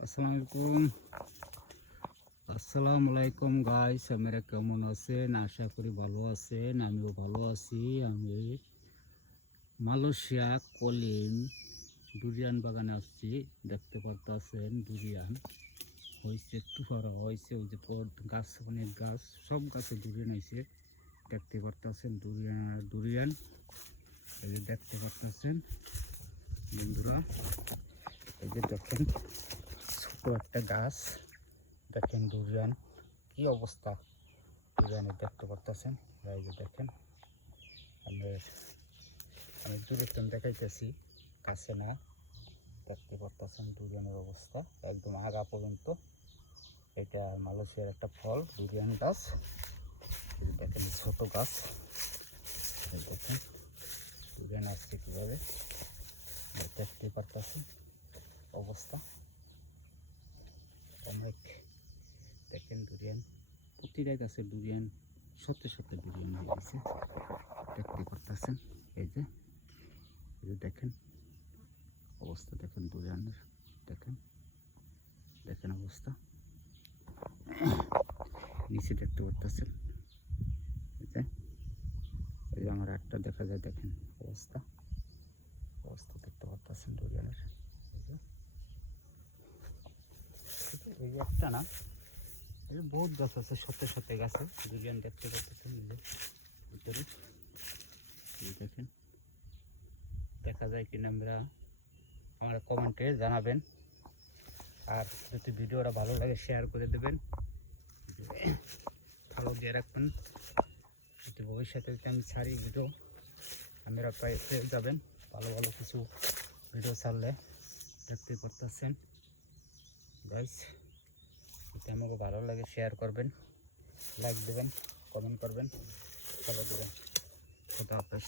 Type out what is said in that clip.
আসসালামু আলাইকুম গাইস, আপনারা কেমন আছেন? আশা করি ভালো আছেন। আমিও ভালো আছি। আমি মালয়েশিয়া কলিম ডুরিয়ান বাগানে আসছি। দেখতে পারতেছেন ডুরিয়ান হয়েছে, তুফারা হয়েছে। ওই যে গাছ, অনেক গাছ, সব গাছে ডুরিয়ান হয়েছে। দেখতে পারতেছেন ডুরিয়ান এই যে দেখতে পারতেছেন বন্ধুরা। এই যে দেখেন ছোট একটা গাছ, দেখেন ডুরিয়ান কি অবস্থা। ডুরিয়ানের দেখতে পারতেছেন, এই যে দেখেন। আমি দূরত্ব দেখাইতেছি, কাছে না। দেখতে পারতেছেন ডুরিয়ানের অবস্থা একদম আগা পর্যন্ত। এটা মালয়েশিয়ার একটা ফল, ডুরিয়ান গাছ। দেখেন ছোট গাছ, দেখেন ডুরিয়ান আসছে কীভাবে, দেখতে পারতেছেন অবস্থা অনেক। দেখেন ডুরিয়ান, প্রতিটা গাছে ডুরিয়ান, সত্যি সত্যি ডুরিয়ান হয়ে গেছে। দেখতে পারতেছেন এই যে দেখেন অবস্থা, দেখেন ডুরিয়ানের, দেখেন দেখেন অবস্থা। নিচে দেখতে পারতেছেন এই যে আমার একটা দেখা যায়, দেখেন অবস্থা অবস্থা দেখতে পারতেছেন ডুরিয়ানের। এই যে একটা না, এই যে বহুত গাছ আছে, সত্যি সত্যি গাছে ডুরিয়ান দেখতে পারতেছেন। এই যে ভিতরে দেখেন, দেখা যায় কিনা আমরা কমেন্টে জানাবেন। আর যদি ভিডিওটা ভালো লাগে শেয়ার করে দেবেন, ফলো দিয়ে রাখবেন। যদি ভবিষ্যতে যদি আমি ছাড়ি ভিডিও, আপনারা পেয়ে যাবেন ভালো ভালো কিছু ভিডিও ছাড়লে। দেখতে পারতেছেন গাইস, যদি আমাকে ভালো লাগে শেয়ার করবেন, লাইক দেবেন, কমেন্ট করবেন, ফলো দেবেন। খোদা হাফেজ।